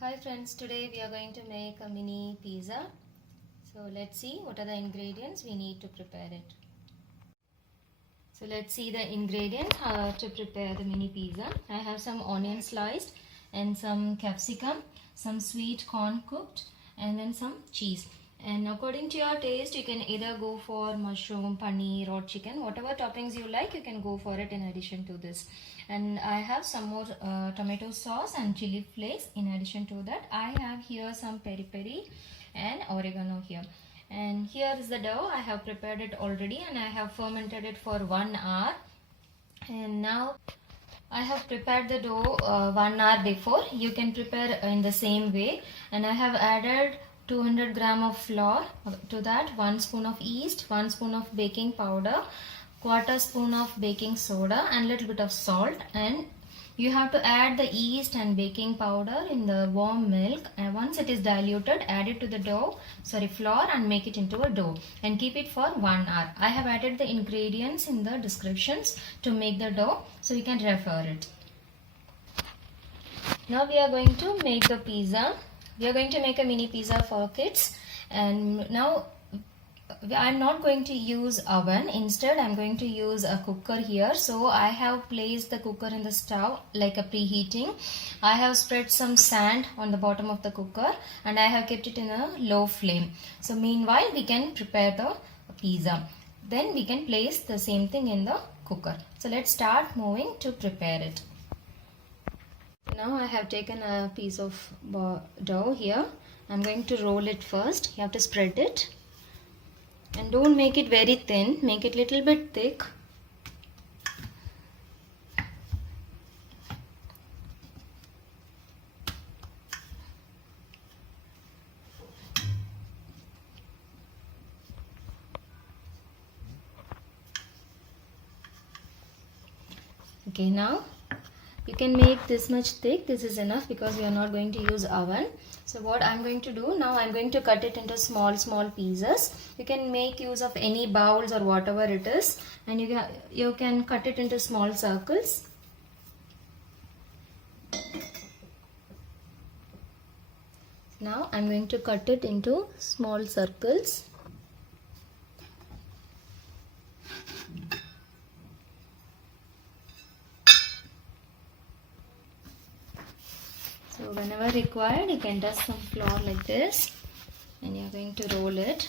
Hi friends, today we are going to make a mini pizza. So let's see what are the ingredients we need to prepare it. So let's see the ingredients to prepare the mini pizza. I have some onion sliced and some capsicum, some sweet corn cooked, and then some cheese. And according to your taste, you can either go for mushroom, paneer or chicken. Whatever toppings you like, you can go for it in addition to this. And I have some more tomato sauce and chili flakes. In addition to that, I have here some peri peri and oregano here. And here is the dough. I have prepared it already and I have fermented it for 1 hour. And now I have prepared the dough 1 hour before. You can prepare in the same way. And I have added 200 gram of flour, to that 1 spoon of yeast, 1 spoon of baking powder, quarter spoon of baking soda and little bit of salt. And you have to add the yeast and baking powder in the warm milk, and once it is diluted, add it to the flour and make it into a dough and keep it for 1 hour. I have added the ingredients in the descriptions to make the dough, so you can refer it. Now we are going to make the pizza. We are going to make a mini pizza for kids, and now I'm not going to use oven. Instead, I'm going to use a cooker here. So I have placed the cooker in the stove like a preheating. I have spread some sand on the bottom of the cooker and I have kept it in a low flame. So meanwhile, we can prepare the pizza. Then we can place the same thing in the cooker. So let's start moving to prepare it. Now I have taken a piece of dough here. I'm going to roll it first. You have to spread it. And don't make it very thin, make it little bit thick. Okay, now you can make this much thick. This is enough because we are not going to use oven. So what I'm going to do now, I'm going to cut it into small pieces. You can make use of any bowls or whatever it is, and you can cut it into small circles. Now I'm going to cut it into small circles. So whenever required, you can dust some flour like this and you are going to roll it.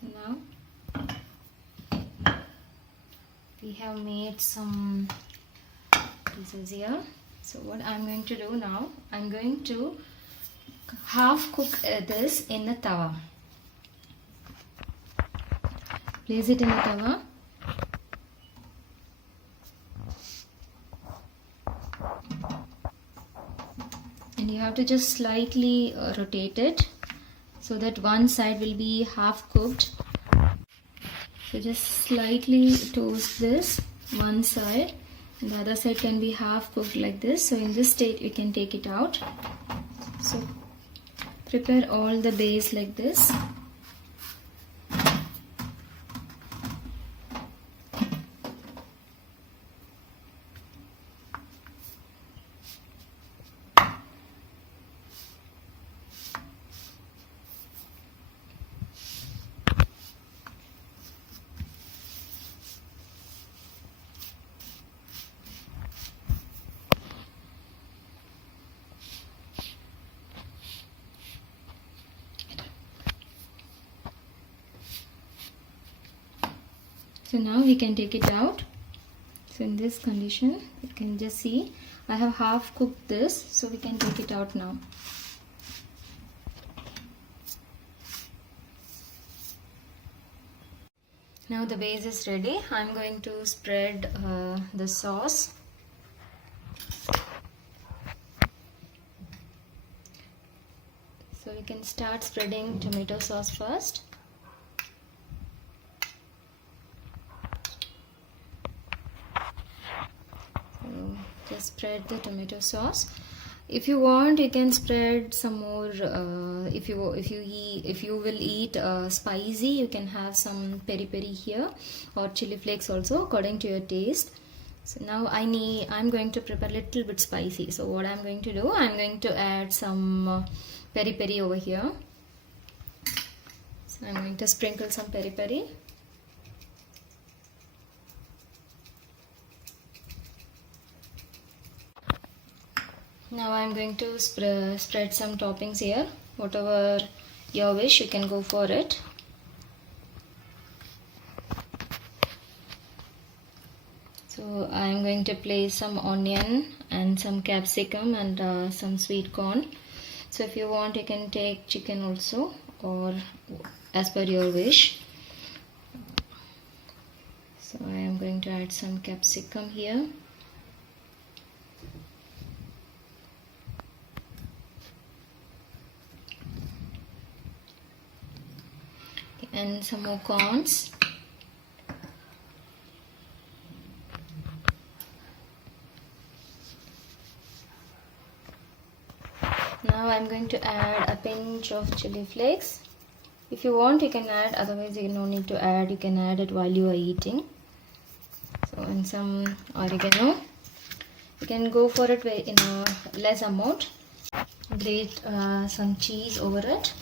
So now we have made some pieces here. So what I'm going to do now, I'm going to half cook this in the tawa. Place it in the tawa. And you have to just slightly rotate it so that one side will be half cooked. So just slightly toast this one side, and the other side can be half cooked like this. So in this state we can take it out. So prepare all the base like this. So now we can take it out. So in this condition, you can just see I have half cooked this, so we can take it out now. Now the base is ready. I'm going to spread the sauce. So we can start spreading tomato sauce first. Just spread the tomato sauce. If you want, you can spread some more. If you will eat spicy, you can have some peri peri here or chili flakes also, according to your taste. So now I'm going to prepare a little bit spicy. So what I'm going to do, I'm going to add some peri peri over here. So I'm going to sprinkle some peri peri. Now I'm going to spread some toppings here. Whatever your wish, you can go for it. So I'm going to place some onion and some capsicum and some sweet corn. So if you want, you can take chicken also, or as per your wish. So I am going to add some capsicum here. And some more corns. Now I'm going to add a pinch of chili flakes. If you want, you can add, otherwise you no need to add, you can add it while you are eating. So, and some oregano. You can go for it in a less amount. Grate some cheese over it.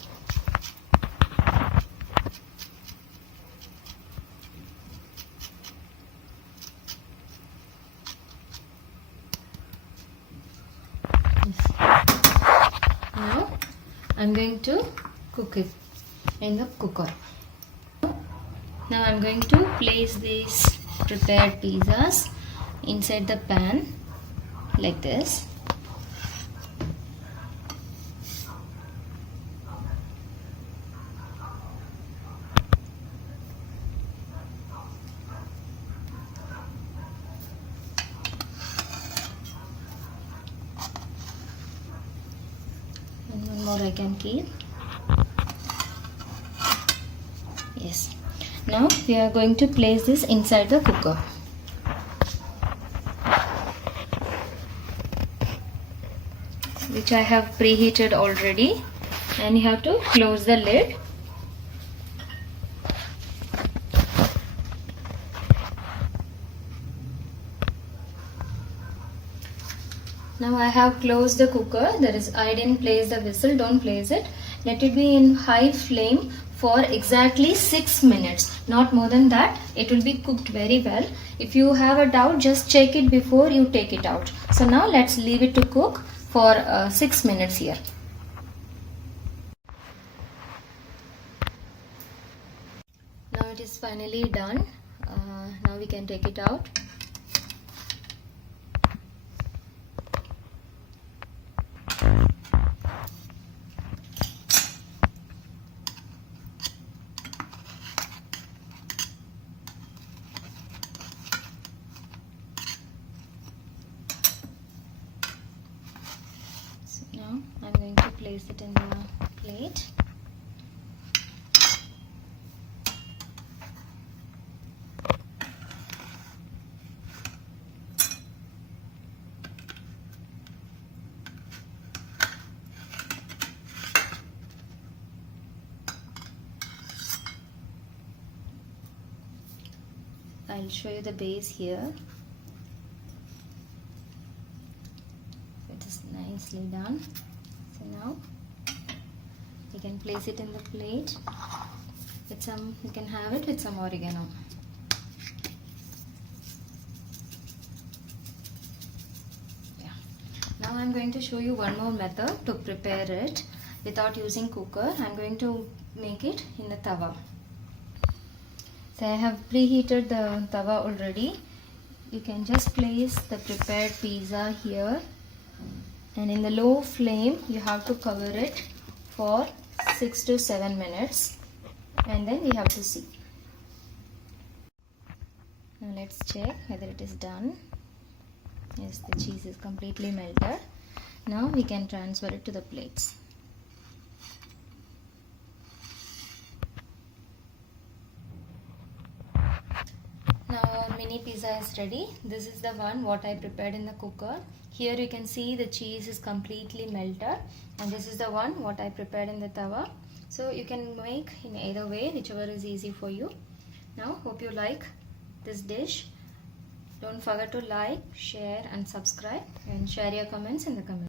Now I'm going to cook it in the cooker. Now I'm going to place these prepared pizzas inside the pan like this. And one more I can keep. Yes. Now we are going to place this inside the cooker. Which I have preheated already, and you have to close the lid. Now I have closed the cooker. I didn't place the whistle, don't place it. Let it be in high flame for exactly 6 minutes, not more than that. It will be cooked very well. If you have a doubt, just check it before you take it out. So now let's leave it to cook for 6 minutes here. Now it is finally done. Now we can take it out. Now I'm going to place it in the plate. I'll show you the base here. It is nicely done. So now you can place it in the plate with some, you can have it with some oregano. Yeah. Now I'm going to show you one more method to prepare it without using cooker. I'm going to make it in the tawa. So I have preheated the tawa already. You can just place the prepared pizza here, and in the low flame you have to cover it for 6 to 7 minutes, and then we have to see. Now let's check whether it is done. Yes, the cheese is completely melted. Now we can transfer it to the plates. Now our mini mini pizza is ready. This is the one what I prepared in the cooker. Here you can see the cheese is completely melted, and this is the one what I prepared in the tawa. So you can make in either way, whichever is easy for you. Now hope you like this dish. Don't forget to like, share and subscribe, and share your comments in the comments.